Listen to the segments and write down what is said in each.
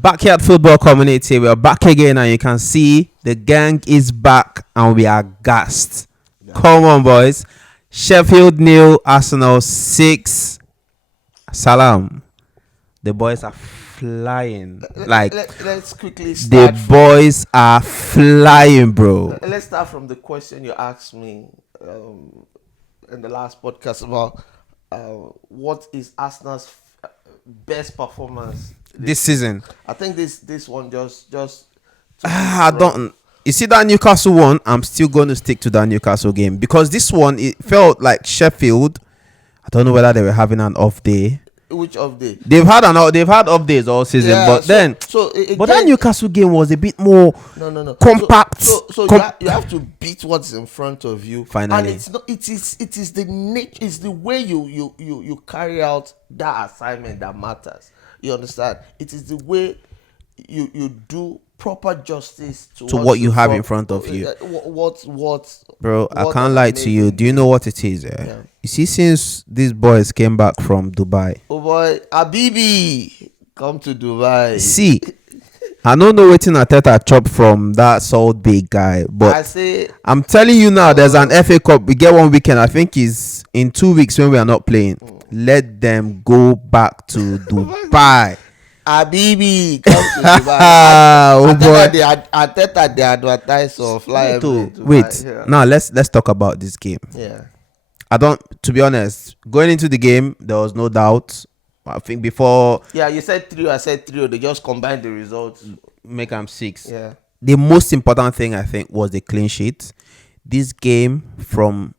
Backyard football community, we are back again, and you can see the gang is back, and we are gassed. Come on, boys. Sheffield nil, Arsenal 6. Salam. The boys are flying. Let's quickly start. The boys are flying, bro. Let's start from the question you asked me in the last podcast about what is Arsenal's best performance This season. I think this one just I don't. You see that Newcastle one? I'm still going to stick to that Newcastle game because this one, it felt like Sheffield. I don't know whether they were having an off day. Which off day? They've had off days all season, but that Newcastle game was a bit more compact. So you have to beat what's in front of you. Finally, and it's not. It is the nature. It's the way you carry out that assignment that matters. You understand? It is the way you do proper justice to what you have in front of you. Bro, I can't lie to you. Do you know what it is? Yeah. You see, since these boys came back from Dubai. Oh boy, Abibi, come to Dubai. See, I don't know waiting Ateta chop from that Salt Bay guy, but I'm telling you now, there's an FA Cup. We get one weekend. I think is in 2 weeks when we are not playing. Let them go back to Dubai. Abibi, come to Dubai. Oh boy, Ateta they advertise or fly. Wait, now let's talk about this game. Yeah, to be honest, going into the game, there was no doubt. I think before. Yeah, you said 3, I said 3. They just combined the results. Make them 6. Yeah. The most important thing, I think, was the clean sheet. This game from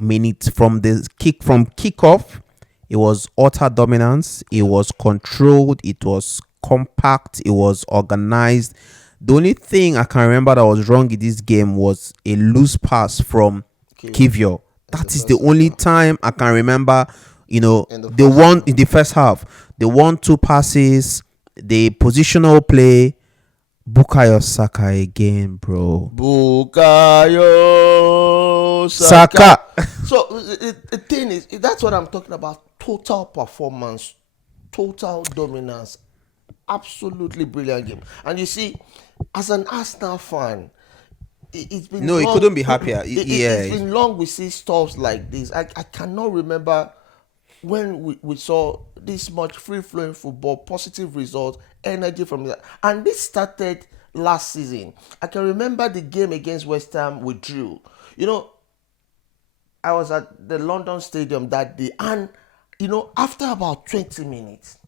kickoff, it was utter dominance. It was controlled. It was compact. It was organized. The only thing I can remember that was wrong in this game was a loose pass from Kivio. That is the only time I can remember. The one in the first half, the 1-2 passes, the positional play. Bukayo Saka again, bro. Bukayo Saka. So the thing is, that's what I'm talking about. Total performance, total dominance, absolutely brilliant game. And you see, as an Arsenal fan, it's been he couldn't be happier. It's been long we see stuff like this. I cannot remember when we saw this much free-flowing football, positive results, energy from that. And this started last season. I can remember the game against West Ham we drew. I was at the London Stadium that day, and after about 20 minutes,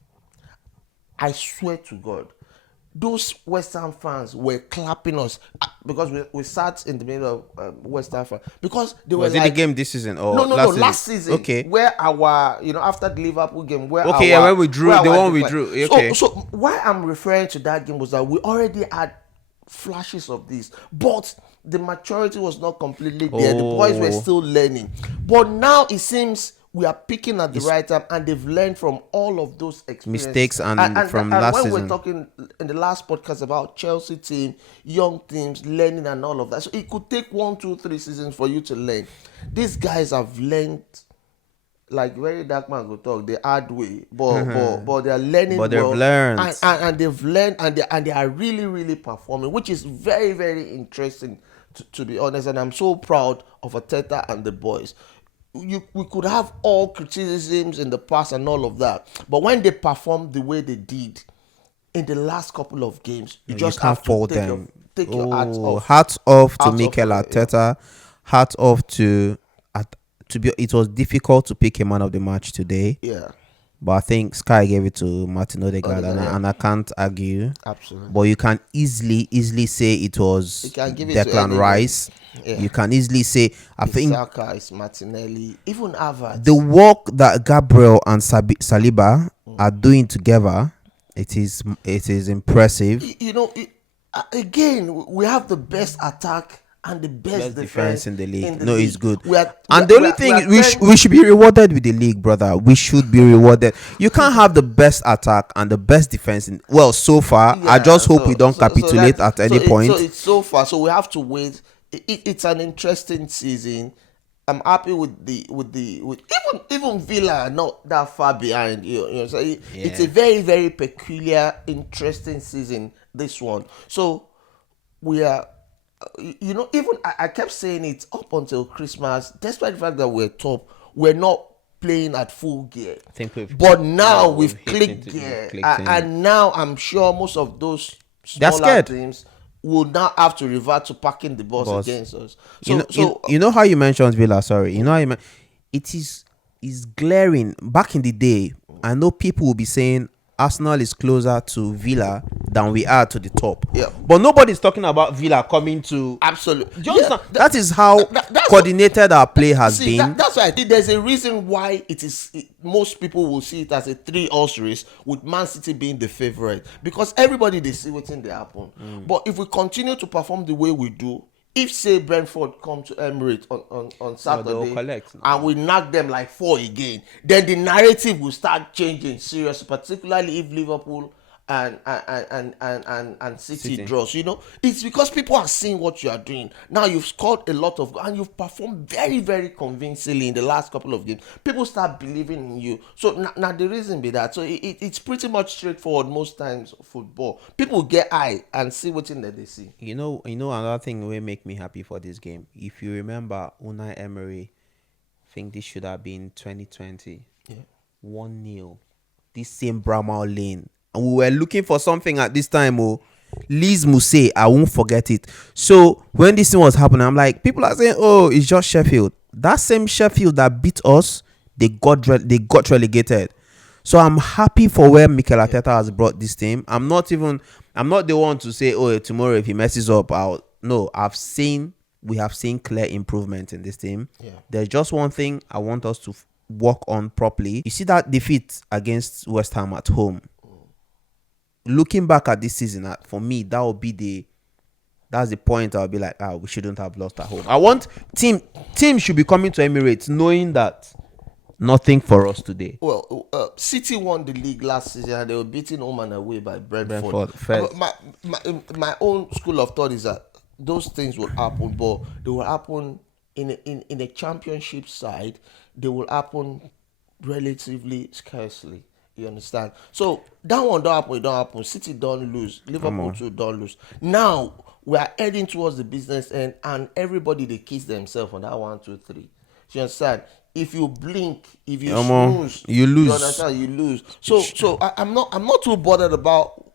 I swear to God, those West Ham fans were clapping us because we sat in the middle of West Ham fans because they were was it the game this season or last season? Okay, where our after the Liverpool game where where we drew the one we drew. Okay, so why I'm referring to that game was that we already had flashes of this, but the maturity was not completely there. The boys were still learning, but now it seems we are picking at the right time, and they've learned from all of those mistakes and from last season. When we're talking in the last podcast about Chelsea team, young teams learning and all of that, so it could take 1, 2, 3 seasons for you to learn. These guys have learned, like very dark man will talk the hard way, but they are learning. But they've learned, and they've learned, and they are really, really performing, which is very, very interesting to be honest. And I'm so proud of Arteta and the boys. We could have all criticisms in the past and all of that, but when they perform the way they did in the last couple of games, you just have to take your hats off. Hats off to Mikel Arteta. Hats off to be. It was difficult to pick a man of the match today. Yeah. But I think Sky gave it to Martin Odegaard, and I can't argue. Absolutely. But you can easily say it was Declan Rice. Yeah. You can easily say think Saka, it's Martinelli, even Havertz. The work that Gabriel and Saliba are doing together, it is impressive. Again, we have the best attack and the best defense in the league. It's good. The only thing we should be rewarded with the league, brother. We should be rewarded. You can't have the best attack and the best defense. So far, I just hope we don't capitulate at any point. So it's so far. So we have to wait. It's an interesting season. I'm happy with even Villa are not that far behind. So it's a Yeah. very very peculiar, interesting season, this one. So we are, even I kept saying it up until Christmas, despite the fact that we're top, we're not playing at full gear. I think But now we've we've hit clicked into we've gear, clicked in. and now I'm sure most of those They're smaller scared. teams will now have to revert to packing the bus Boss. against us. You know, So so you know how you mentioned Villa. Sorry, you know how it is glaring. Back in the day, I know people will be saying Arsenal is closer to Villa than we are to the top. Yeah. But nobody's talking about Villa coming to. absolutely, Do you yeah, understand? That is how that's coordinated our play has see, been. that's why I think there's a reason why most people will see it as a 3-horse race, with Man City being the favorite, because everybody they see what's in the happen. But if we continue to perform the way we do, if say Brentford come to Emirates on Saturday collect. and we knock them like 4 again, then the narrative will start changing seriously, particularly if Liverpool and City draws. It's because people are seeing what you are doing. Now you've scored a lot of goals and you've performed very, very convincingly in the last couple of games. People start believing in you. So now the reason be that. So it's pretty much straightforward most times. Football, people get eye and see what's in there they see. Another thing will make me happy for this game. If you remember, Unai Emery, I think this should have been 2020. Yeah. 1-0. This same Bramall Lane. And we were looking for something at this time. Liz Mousse, I won't forget it. So when this thing was happening, I'm like, people are saying, oh, it's just Sheffield. That same Sheffield that beat us, they got relegated. So I'm happy for where Mikel Arteta has brought this team. I'm not the one to say, oh, tomorrow if he messes up, no, we have seen clear improvement in this team. Yeah. There's just one thing I want us to work on properly. You see that defeat against West Ham at home. Looking back at this season, for me, that's the point. I'll be like, we shouldn't have lost at home. I want team should be coming to Emirates knowing that nothing for us today. Well, City won the league last season and they were beaten home and away by Brentford. First. My own school of thought is that those things will happen, but they will happen in a championship side. They will happen relatively scarcely. You understand? So that one don't happen. It don't happen. City don't lose. Liverpool too don't lose. Now we are heading towards the business end, and everybody they kiss themselves on that 1, 2, 3. You understand? If you blink, if you snooze, you lose. You understand? You lose. So I'm not too bothered about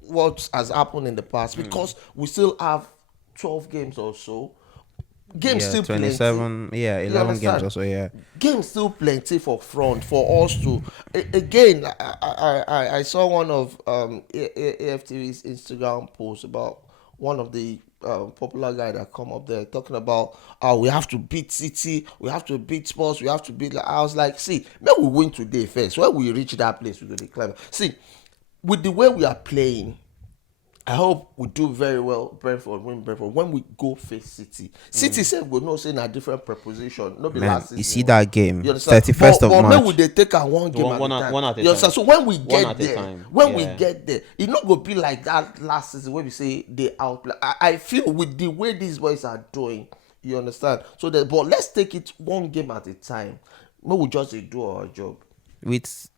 what has happened in the past, because we still have 12 games or so. Games still 27, plenty. 11 games or so, yeah. Games still plenty for front for us to. Again, I saw one of AFTV's Instagram post about one of the popular guy that come up there talking about how we have to beat City, we have to beat Spurs, we have to beat. I was like, see, maybe we win today first. When we reach that place, we're going to climb. See, with the way we are playing, I hope we do very well. Brentford. When we go face City, City said we know saying a different preposition. No be last season. You see that game, You understand? 31st of March. But maybe they take a one game One at a time. at a You understand? time. So when we One get at a there, time. we get there, it not go be like that last season where we say they outplay. I feel with the way these boys are doing, you understand. So but let's take it one game at a time. Maybe we just do our job. With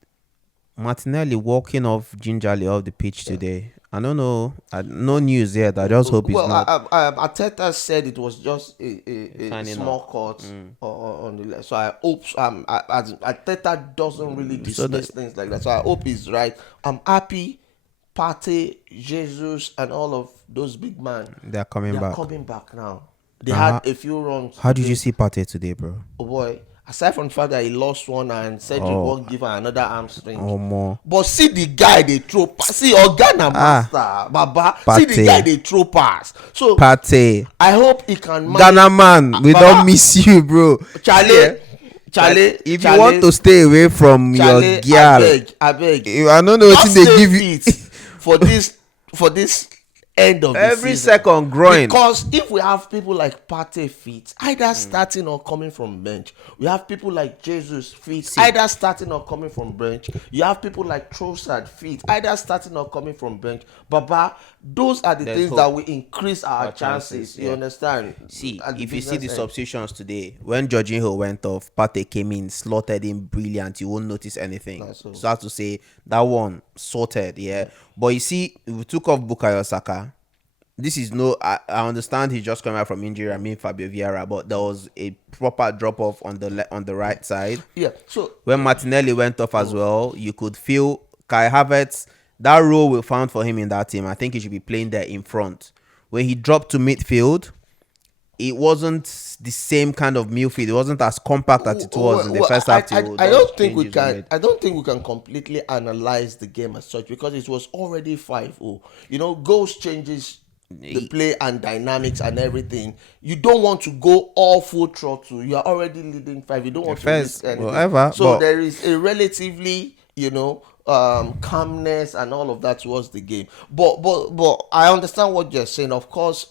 Martinelli walking off gingerly off the pitch today. I don't know. No news yet. I just hope it's not. Arteta said it was just a small cut on the left. So I hope Arteta doesn't really dismiss things like that. So I hope he's right. I'm happy. Partey, Jesus, and all of those big men. They're coming back. Coming back now. They had a few runs. How did you see Partey today, bro? Oh boy. Aside from the fact that he lost one and Cedric won't give her another hamstring. More. But see the guy they throw pass. See Organa Master, Baba. Partey. See the guy they throw pass. So Partey. I hope he can manage. Ghana man, we Baba, don't miss you, bro. Charlie. If you want to stay away from your girl, I beg. I don't know what they give you for this end of the Every season. second growing. Because if we have people like Partey fit, either starting or coming from bench, we have people like Jesus fit, either starting or coming from bench. You have people like Trossard fit, either starting or coming from bench. Baba, those are the There's things hope. that will increase our chances, chances. You yeah. understand? See, At if you see the business end. substitutions today, when Jorginho went off, Partey came in, slotted in brilliant. You won't notice anything. That's all. So I have to say that one sorted, yeah. But you see, we took off Bukayo Saka. This is no. I understand he's just coming out from injury. I mean Fabio Vieira, but there was a proper drop off on the right side. Yeah. So When Martinelli went off as well, you could feel Kai Havertz, that role we found for him in that team. I think he should be playing there in front. When he dropped to midfield, it wasn't the same kind of midfield. It wasn't as compact as it was in the first half. I don't think we can. I don't think we can completely analyze the game as such because it was already 5-0. You know, goals changes the play and dynamics and everything. You don't want to go all full throttle. You are already leading 5. You don't want to risk anything. Whatever, so there is a relatively, calmness and all of that towards the game. But I understand what you're saying. Of course,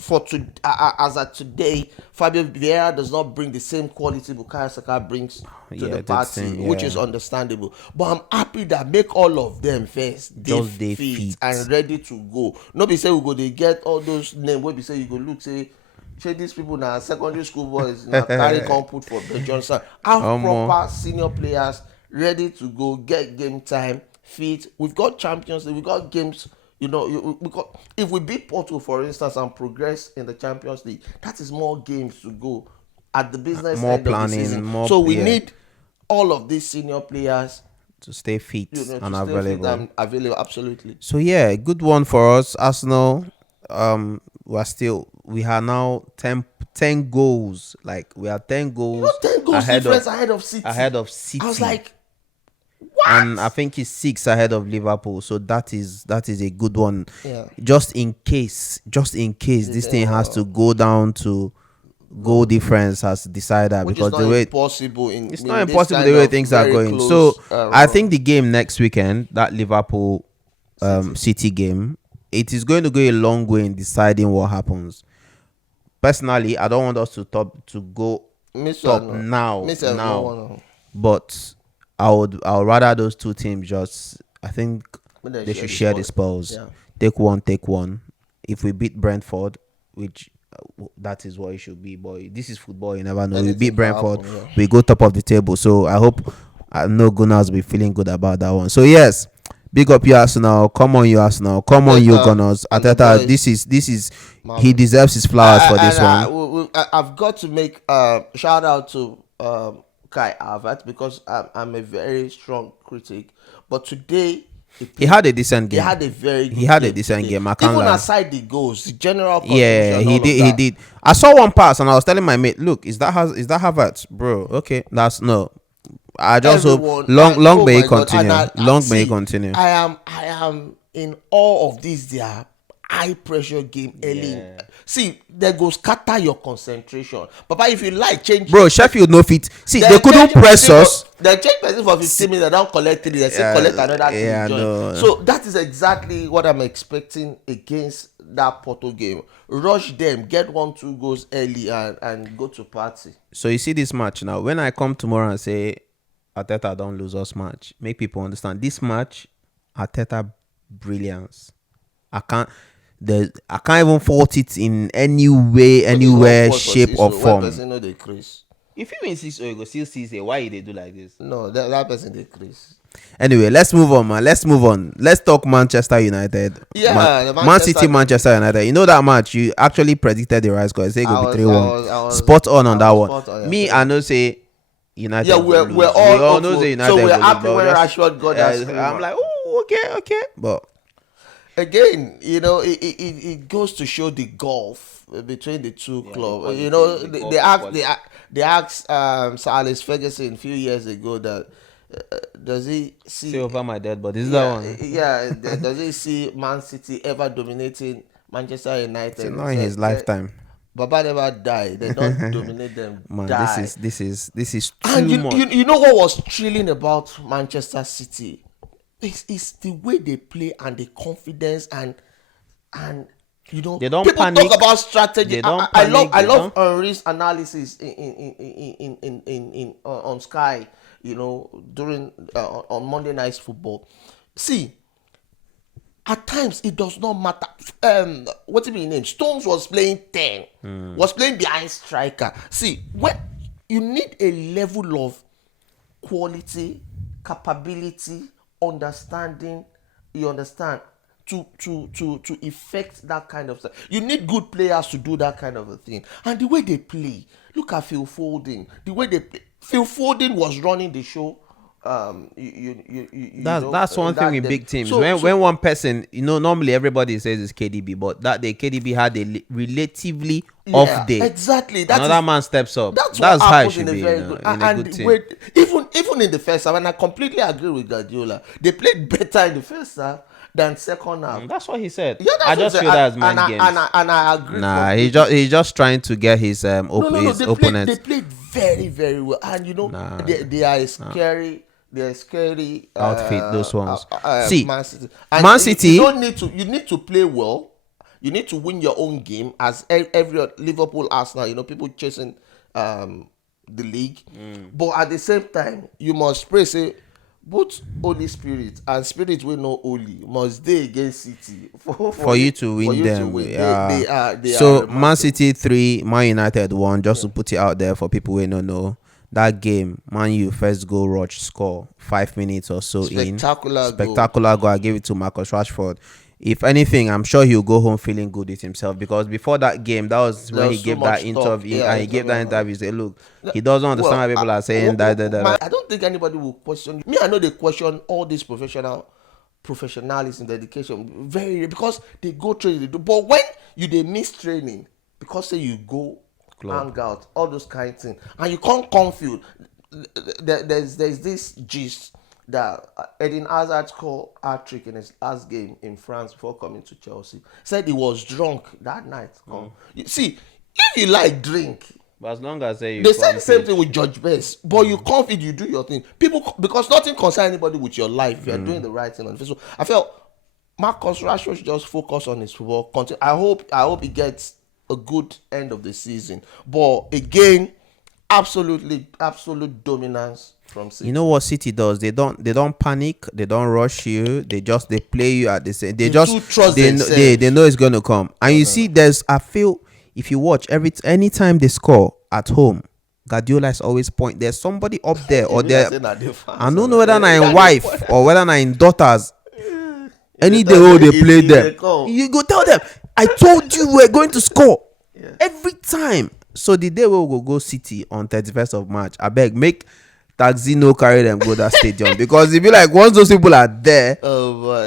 as at today, Fabio Vieira does not bring the same quality Bukayo Saka brings to the party, which is understandable. But I'm happy that make all of them first they fit and ready to go. Nobody say we go they get all those names. Where we say you go look say these people now secondary school boys now carry come put for Ben Johnson. Have proper senior players ready to go, get game time, fit. We've got Champions League, we've got games. If we beat Porto, for instance, and progress in the Champions League, that is more games to go at the business more end planning, of the season. more, we need all of these senior players to stay fit and to available. Stay fit and available, absolutely. So yeah, good one for us, Arsenal. We are now 10 goals. Like we are 10 goals. 10 goals difference ahead of City. Ahead of City. I was like, what? And I think he's 6 ahead of Liverpool, so that is a good one. Yeah. Just in case this thing has to go down to goal difference has decided, which because is not the way impossible it's not impossible the way things are going. So I think the game next weekend, that Liverpool City game, it is going to go a long way in deciding what happens. Personally, I don't want us to go top now, but I would rather those two teams I think they should share the spoils. Yeah. Take one. If we beat Brentford, which that is what it should be, boy. This is football, you never know. We beat Brentford, we go top of the table. So I hope no Gunners will be feeling good about that one. So yes, big up you Arsenal. Come on you Arsenal. Come on you Gunners. Arteta, this is he deserves his flowers for this one. I've got to make shout out to Kai Havertz because I'm a very strong critic, but today he had a decent game. He had a very good a decent game. I can't even lie. Aside the goals, the general he did. I saw one pass and I was telling my mate, look, is that Havertz, bro? Okay, that's no. I just hope long may he continue. May he continue. I am in awe of this their high pressure game early. Yeah. See, they go scatter your concentration. Papa, if you like change, bro, Sheffield no fit. See, they couldn't press us. They change person for 15 minutes. They don't collect 3. They say collect another 3. No. So that is exactly what I'm expecting against that Porto game. Rush them, get 1-2 goals early, and go to party. So you see this match now. When I come tomorrow and say Arteta don't lose us match, make people understand this match. Arteta brilliance. I can't even fault it in any way, anywhere, shape or form. If you win 6-0, you go still see why they do like this. No, that person decrease. Anyway, let's move on, man. Let's talk Manchester United. Yeah, Man City, Manchester United. You know that match? You actually predicted the right score. I say it could be 3-1. Spot on that one. Me, I know say United. Yeah, we're all know say United. So we're happy when Rashford got that score. I'm like, oh, okay, but. Again, it goes to show the gulf between the two clubs. They asked Sir Alex Ferguson a few years ago that does he see over my dead body? Is that one? Yeah, does he see Man City ever dominating Manchester United? It's not in his lifetime. Baba never died. They don't dominate them. Man, die. This is too and much. You know what was thrilling about Manchester City? It's the way they play and the confidence and And They don't people panic. talk about strategy. They don't I love panic. They don't. Henry's analysis in on Sky. During on Monday Night Football. See, at times it does not matter. What's his name? Stones was playing 10, was playing behind striker. See, when you need a level of quality, capability, understanding, you understand, to effect that kind of stuff. You need good players to do that kind of a thing. And the way they play, look at Phil Foden. The way they play, Phil Foden was running the show. That's one thing with big teams. When one person, normally everybody says it's KDB, but that day KDB had a relatively off day. Exactly. Another man steps up. That's how it in should a be very in good. a good team. Even in the first half, and I completely agree with Guardiola. They played better in the first half than second half. That's what he said. Yeah, I just feel that's mind games. And I agree. Nah, he's just trying to get his his opponents. They played very, very well, and they are scary. They're scary outfit. Those ones. See, Man City. And Man City. You need to play well. You need to win your own game, as every Liverpool, Arsenal. People chasing the league, but at the same time, you must pray. Say, both Holy Spirit and Spirit will know holy must they against City for you to win them. Yeah. They so are Man City 3, Man United 1. Just to put it out there for people who don't know. That game, Man U first goal, Roach score 5 minutes or so spectacular goal. I gave it to Marcus Rashford. If anything, I'm sure he'll go home feeling good with himself, because before that game, that was when he gave that interview. And he gave that interview. He said, "Look, he doesn't understand why people are saying that." I don't think anybody will question me. I know they question all this professionalism, dedication, because they go training. But when they miss training because say you go hang out, all those kind of things, and you can't confuse. There's this gist that Eden Hazard scored a trick in his last game in France before coming to Chelsea. Said he was drunk that night. You see, if you like drink, but as long as they said the same thing with George Best, but you confident, you do your thing. People, because nothing concerns anybody with your life. You're doing the right thing on the face. So I felt Marcus Rashford should just focus on his football. I hope he gets a good end of the season. But again, absolute dominance from City. You know what City does? They don't panic. They don't rush you. They play you at the same. They know it's gonna come. And you see, I feel if you watch anytime they score at home, Guardiola is always point. There's somebody up there or there. I don't know whether I'm wife or whether I'm daughters. Any day they play them, you go tell them, I told you we're going to score every time. So the day we will go City on 31st of March, I beg, make taxi no carry them go that stadium, because if you like, once those people are there,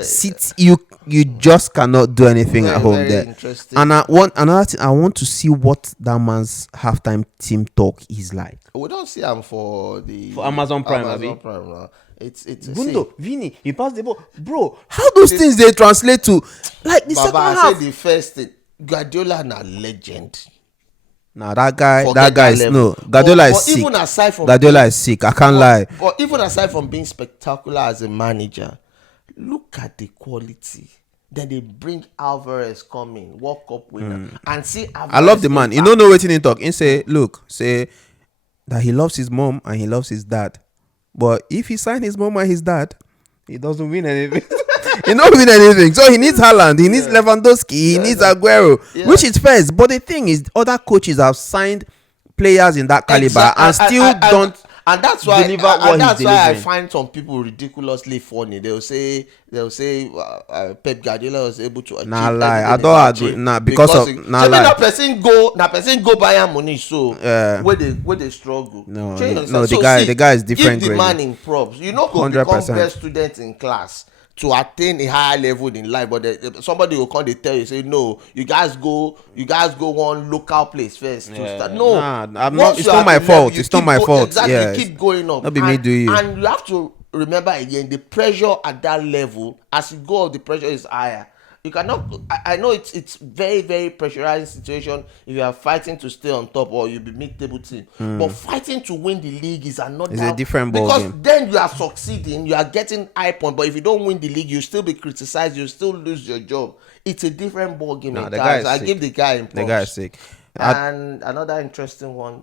City, you just cannot do anything at home there. And another thing, I want to see what that man's halftime team talk is like. We don't see him for Amazon Prime. It's Bundo, Vini, he passed the ball, bro. How those things they translate to like the second half? The first thing, Guardiola na legend. Now that guy is no. Guardiola is sick. Even aside from Guardiola is sick. I can't lie. But even aside from being spectacular as a manager, look at the quality. Then they bring Alvarez coming, World Cup winner, and see. Alvarez, I love the man. You don't know what he talk. He say that he loves his mom and he loves his dad. But if he sign his mom and his dad, he doesn't win anything. He don't win anything. So he needs Haaland, he needs Lewandowski, he needs Aguero, which is first. But the thing is, other coaches have signed players in that caliber and still don't. And that's why, deliver what and that's he's why I delivering. find some people ridiculously funny. They'll say Pep Guardiola was able to achieve. Nah, lie. I don't agree. Nah, because of nah, lie. That person go Bayern Munich. So where they struggle. No, so the guy is different. Give the man in props. You know, go become 100%. best student in class to attain a higher level in life, but somebody will come, they tell you, say, no, you guys go one local place first to start. No, I'm not. It's not my fault. It's not my fault. Exactly, yeah, keep going up. Not be me do you. And you have to remember again, the pressure at that level, as you go up, the pressure is higher. You cannot. I know it's very very pressurizing situation if you are fighting to stay on top or you be mid-table team. But fighting to win the league is It's a another, different ball because game. then you are succeeding, you are getting high point. But if you don't win the league, you still be criticized, you still lose your job. It's a different ball game Nah, the guy entirely. is So I sick. give the guy in The guy is props. sick. And another interesting one,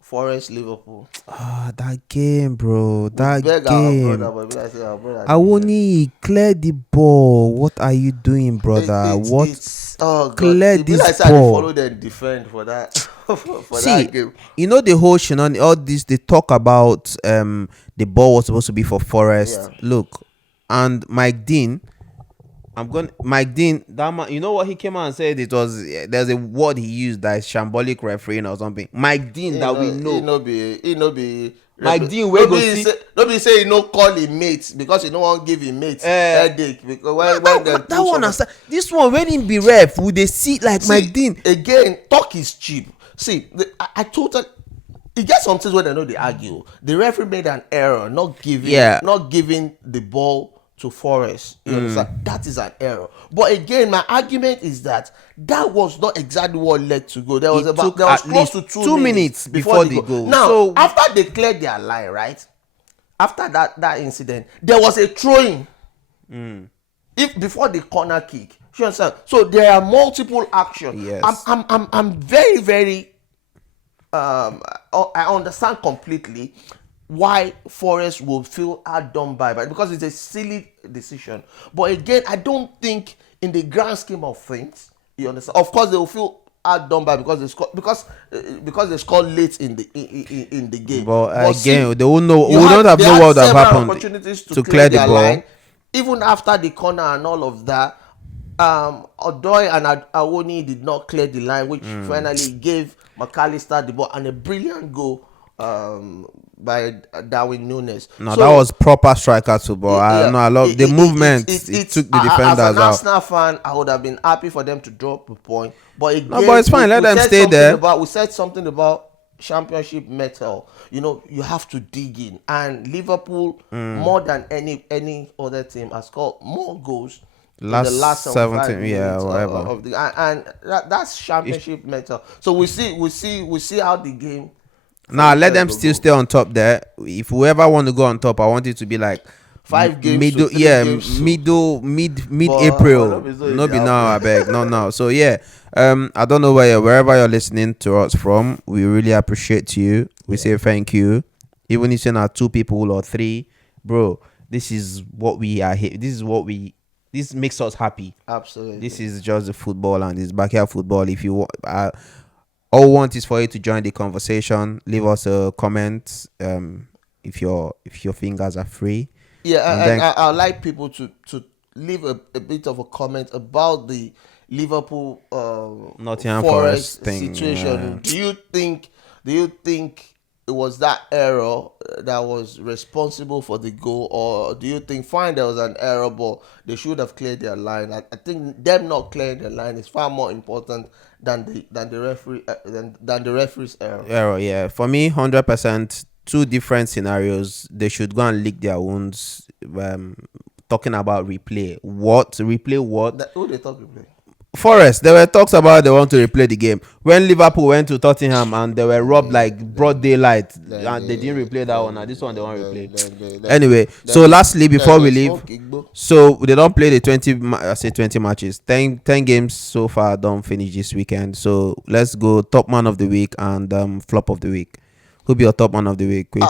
Forest Liverpool. That game, bro. We That beg our brother, game. but like I say, our brother defend. Awoni, clear the ball. What are you doing, brother? What? It's oh god. Clear It be this like say I dey follow ball. them defend for that for that See, game. the whole shenanigan, all this they talk about the ball was supposed to be for Yeah. Forest. Look, and Mike Dean, Mike Dean, that man, you know what he came out and said? It was there's a word he used that is shambolic refereeing or something. Mike Dean that we He know. no be Mike Dean wey go see. no be say he no call him mates because he no wan give him mates headache because when dem That one understand. This one when him be ref, would they see like Mike Dean? again, talk is cheap. See, I totally. E get some things wey dem no dey argue. The referee made an error not giving the ball to Forest. You understand? That is an error. But again, my argument is that was not exactly what led to goal. There was It took close at least to 2 minutes before the goal. Now, So after they cleared their line, right? After that incident, there was a throwing. If before the corner kick, you understand? So there are multiple actions. Yes. I'm very very I understand completely why Forest will feel outdone by because it's a silly decision. But again, I don't think in the grand scheme of things, you understand. Of course, they will feel outdone by because they scored late in the game. But again, see, they won't know. We they don't have had know what would have several happened opportunities to clear the their ball. line, even after the corner and all of that. Odoi and Awoni did not clear the line, which finally gave McAllister the ball and a brilliant goal by Darwin Nunes. No, that was proper striker too, but I know I love the movement. It took the defenders as an out. Arsenal fan, I would have been happy for them to drop a point. But again, No, but it's fine. Let them stay there. We said something about championship metal. You have to dig in, and Liverpool more than any other team has scored more goals in the last 17, yeah, whatever. of the and that's championship metal. So we see how the game. Now let them still stay on top there. If whoever want to go on top, I want it to be like 5 games middle, to 3 yeah, games. mid April. No be now, I beg, no. So yeah, I don't know wherever you're listening to us from. We really appreciate you. We say thank you, even if you're not 2 people or 3, bro. This is what we are here. This makes us happy. Absolutely. This is just the football and this backyard football. If you want, all we want is for you to join the conversation. Leave us a comment. If your fingers are free. Yeah, and I'd like people to leave a bit of a comment about the Liverpool Nottingham Forest thing, situation. yeah. Do you think it was that error that was responsible for the goal, or do you think fine there was an error but they should have cleared their line? I think them not clearing their line is far more important than the referee than the referee's error. Error, yeah. For me, 100%. 2 different scenarios. They should go and lick their wounds. Talking about replay. What replay? What? Who they talk replay? Forest. There were talks about they want to replay the game when Liverpool went to Tottenham and they were robbed like broad daylight, and they didn't replay that one. Now this one they want to replay. Anyway, so lastly before we leave, so they don't play the 20 matches. 10 games so far don't finish this weekend. So let's go top man of the week and flop of the week. Who be your top man of the week? Quick.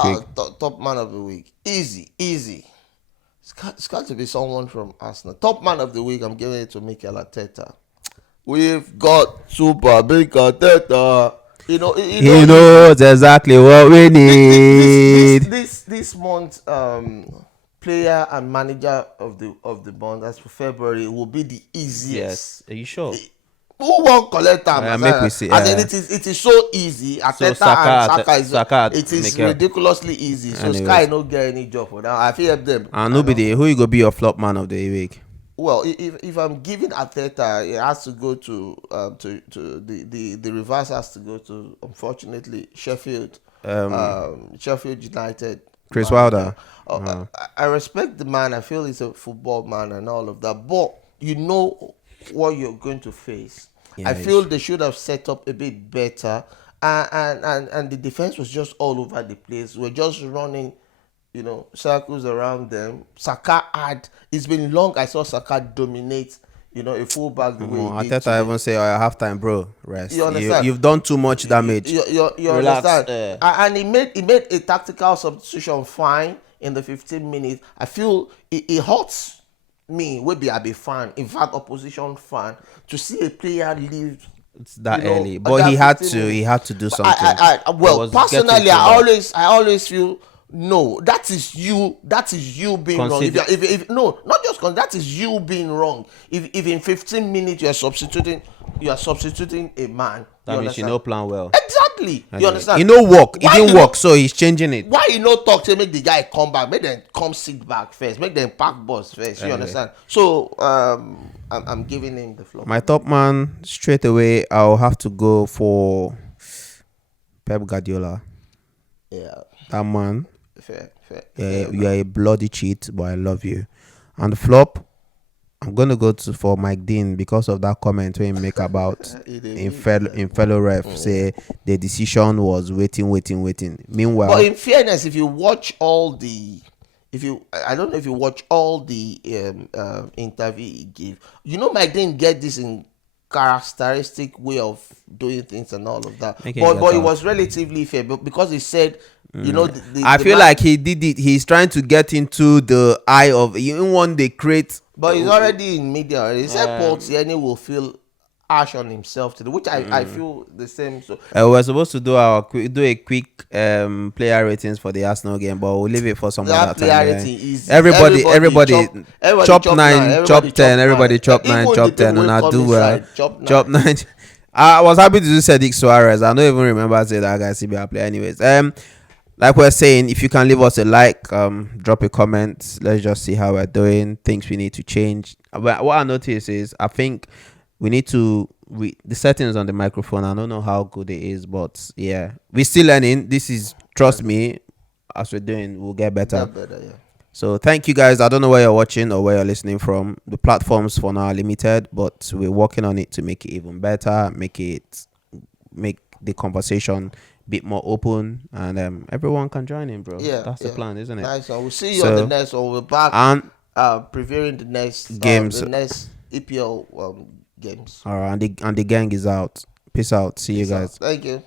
Top man of the week. Easy. It's got to be someone from Arsenal. Top man of the week, I'm giving it to Mikel Arteta. We've got Super Big Arteta. He knows exactly what we need. This month, player and manager of the bond, as for February, will be the Yes. easiest. Are you sure? Who won't collect them? Make we see. It is so easy. Arteta and Saka it is ridiculously easy. So Anyways. Sky no get any job for now. I feel help them. And nobody. Who you go be your flop man of the week? Well, if I'm giving Arteta, it has to go to the reverse has to go to, unfortunately, Sheffield United. Chris Wilder. I respect the man. I feel he's a football man and all of that. But what you're going to face. I Yeah, feel they should have set up a bit better, and the defense was just all over the place. We're just running, circles around them. Saka had. It's been long. I saw Saka dominate, a fullback the way he did Ateta today. even say, "Oh, halftime, bro, You rest. understand? You've done too much damage. You Relax." understand? And he made a tactical substitution fine in the 15 minutes. I feel it hurts me. Maybe I be fan, in fact, opposition fan, to see a player leave. It's that early, At but that he had 15 to. He minutes. had to do But something. It well, was getting personally, too bad. I always feel no. That is you. That is you being wrong. If no, not just that is you being wrong. If in 15 minutes you are substituting a man. That means you understand? know plan well. Exactly. You understand? It no work. It Why didn't you no- work, so he's changing it. Why you no talk to make the guy come back? Make them come sit back first. Make them pack bus first. You understand? So I'm giving him the floor. My top man straight away. I'll have to go for Pep Guardiola. Yeah. That man. Fair. Yeah, you are a bloody cheat, but I love you. And the flop, I'm gonna go for Mike Dean because of that comment when he make about in fellow ref say the decision was waiting. Meanwhile, But in fairness, if you watch all the, I don't know if you watch all the interview he gave, Mike didn't get this in characteristic way of doing things and all of that. But it was relatively fair, but because he said, I feel like he did it. He's trying to get into the eye of even one they create. But he's already in media. He said Paul Tierney will feel harsh on himself today, which I feel the same. So We're supposed to do a quick player ratings for the Arsenal game, but we'll leave it for some other time. Everybody chop 9, chop 10, everybody chop 9, chop 10, and I do well. Chop 9. I was happy to do Cedric Suarez. I don't even remember I said that guy CBR player. Anyways, like we're saying, if you can leave us a like, drop a comment. Let's just see how we're doing. Things we need to change. But what I notice is I think we need to the settings on the microphone. I don't know how good it is, but yeah, we're still learning. This is, trust me, as we're doing, we'll get better. Yeah. So thank you guys. I don't know where you're watching or where you're listening from. The platforms for now are limited, but we're working on it to make it even better, make the conversation bit more open, and everyone can join in, bro. That's the plan, isn't it? Nice. We'll see you on the next one. We're back and previewing the next games, the next EPL games. All right, and the gang is out. Peace out. See you guys. Thank you.